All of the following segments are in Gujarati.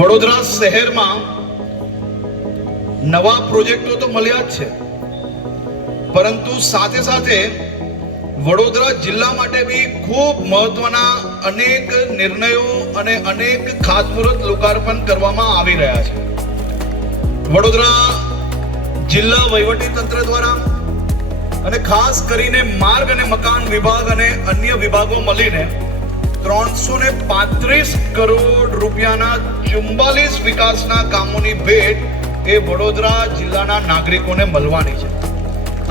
વડોદરા શહેરમાં નવા પ્રોજેક્ટો તો મળ્યા જ છે, પરંતુ સાથે સાથે વડોદરા જિલ્લા માટે બી ખૂબ મહત્વના અનેક નિર્ણયો અને અનેક ખાતમુહૂર્ત લોકાર્પણ કરવામાં આવી રહ્યા છે. વડોદરા જિલ્લા વહીવટી તંત્ર દ્વારા અને ખાસ કરીને માર્ગ અને મકાન વિભાગ અને અન્ય વિભાગો મળીને 335 કરોડ રૂપિયાના 44 વિકાસના કામોની ભેટ એ વડોદરા જિલ્લાના નાગરિકોને મળવાની છે.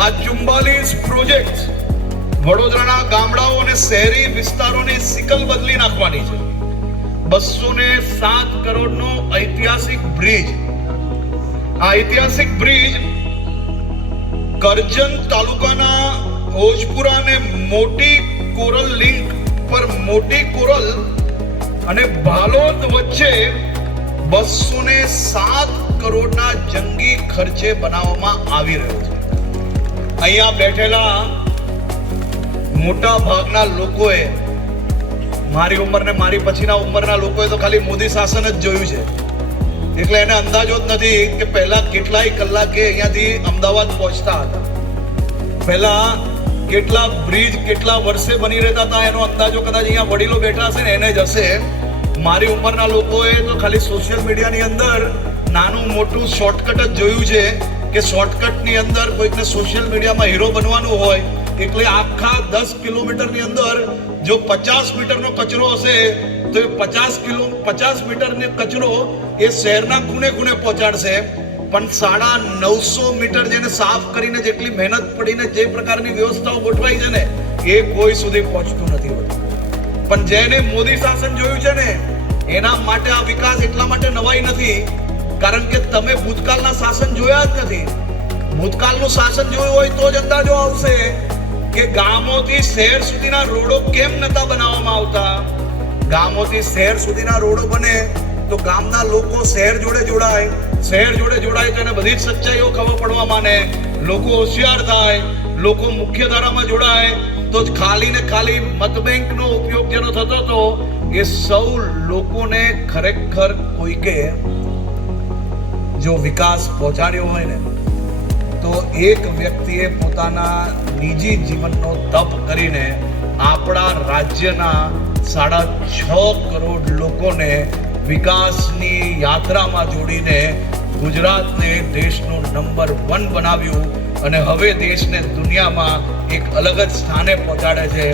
આ 44 પ્રોજેક્ટ વડોદરાના ગામડાઓ અને શહેરી વિસ્તારોની સિકલ બદલી નાખવાની છે. 207 કરોડનો ઐતિહાસિક બ્રિજ, આ ઐતિહાસિક બ્રિજ કરજણ તાલુકાના ભોજપુરા અને મોટી કોરલ લિંક પર મોટી કોરલ અને ભાલોદ વચ્ચે 207 કરોડના જંગી ખર્ચે બનાવવામાં આવી રહ્યો છે. અહીંયા બેઠેલા મોટા ભાગના લોકોએ, મારી ઉંમર ને મારી પછીના ઉંમરના લોકોએ તો ખાલી મોદી શાસન જ જોયું છે, એટલે એને અંદાજો જ નથી કે પહેલા કેટલાય કલાકે અહીંયાથી અમદાવાદ પહોંચતા હતા, પહેલા કેટલા બ્રિજ કેટલા વર્ષે બની રહેતા હતા એનો અંદાજો કદાચ અહીંયા વડીલો બેઠા હશે ને એને જ હશે. મારી ઉંમરના લોકોએ તો ખાલી સોશિયલ મીડિયાની અંદર નાનું મોટું શોર્ટકટ જ જોયું છે કે શોર્ટકટની અંદર કોઈકને સોશિયલ મીડિયામાં હીરો બનવાનું હોય એટલે આખા 10 કિલોમીટરની અંદર જો 50 મીટરનો કચરો હશે તો એ 50 મીટરનો કચરો એ શહેરના ખૂણે ખૂણે પહોંચાડશે, પણ 950 મીટર જેને સાફ કરીને જેટલી મહેનત પડીને જે પ્રકારની વ્યવસ્થાઓ ગોઠવાઈ છે ને એ કોઈ સુધી પહોંચતું નથી હોતું. પણ જેને મોદી શાસન જોયું છે ને એના માટે આ વિકાસ એટલા માટે નવાઈ નથી કારણ કે તમે ભૂતકાળના શાસન જોયા જ નથી. ભૂતકાળનું શાસન જોયું હોય તો જ અંદાજો આવશે કે ગામોથી શહેર સુધીના રોડો કેમ નતા બનાવવામાં આવતા. ગામોથી શહેર સુધીના રોડો બને તો ગામના લોકો શહેર જોડે જોડાય, શહેર જોડે જોડાય તો એને બધી જ સચ્ચાઈઓ ખબર પડવા માંડે, લોકો હોશિયાર થાય, લોકો મુખ્ય ધારામાં જોડાય તો જ ખાલી ને ખાલી મત બેંકનો ઉપયોગ જેનો થતો હતો એ સૌ લોકોને ખરેખર કોઈકે જો વિકાસ પહોંચાડ્યો હોય ને તો એક વ્યક્તિએ પોતાના નિજી જીવનનો તપ કરીને આપણા રાજ્યના 6.5 કરોડ લોકોને વિકાસની યાત્રામાં જોડીને ગુજરાતને દેશનું નંબર 1 બનાવ્યું અને હવે દેશને દુનિયામાં એક અલગ જ સ્થાને પહોંચાડે છે.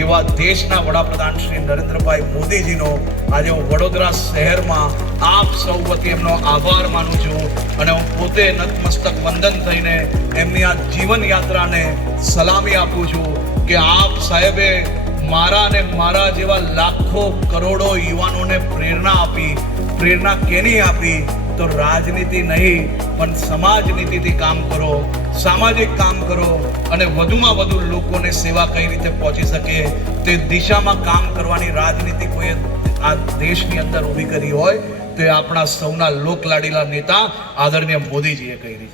એવા દેશના વડાપ્રધાન શ્રી નરેન્દ્રભાઈ મોદીજીનો આજે હું વડોદરા શહેરમાં આપ સૌ વતી એમનો આભાર માનું છું અને હું પોતે નતમસ્તક વંદન થઈને એમની આ જીવન યાત્રાને સલામી આપું છું કે આપ સાહેબે મારા અને મારા જેવા લાખો કરોડો યુવાનોને પ્રેરણા આપી. પ્રેરણા કેની આપી તો રાજનીતિ નહીં પણ સમાજ નીતિથી કામ કરો, સામાજિક કામ કરો અને વધુમાં વધુ લોકોને સેવા કઈ રીતે પહોંચી શકે તે દિશામાં કામ કરવાની રાજનીતિ કોઈએ આ દેશની અંદર ઊભી કરી હોય તો એ આપણા સૌના લોકલાડીલા નેતા આદરણીય મોદીજીએ કરી છે.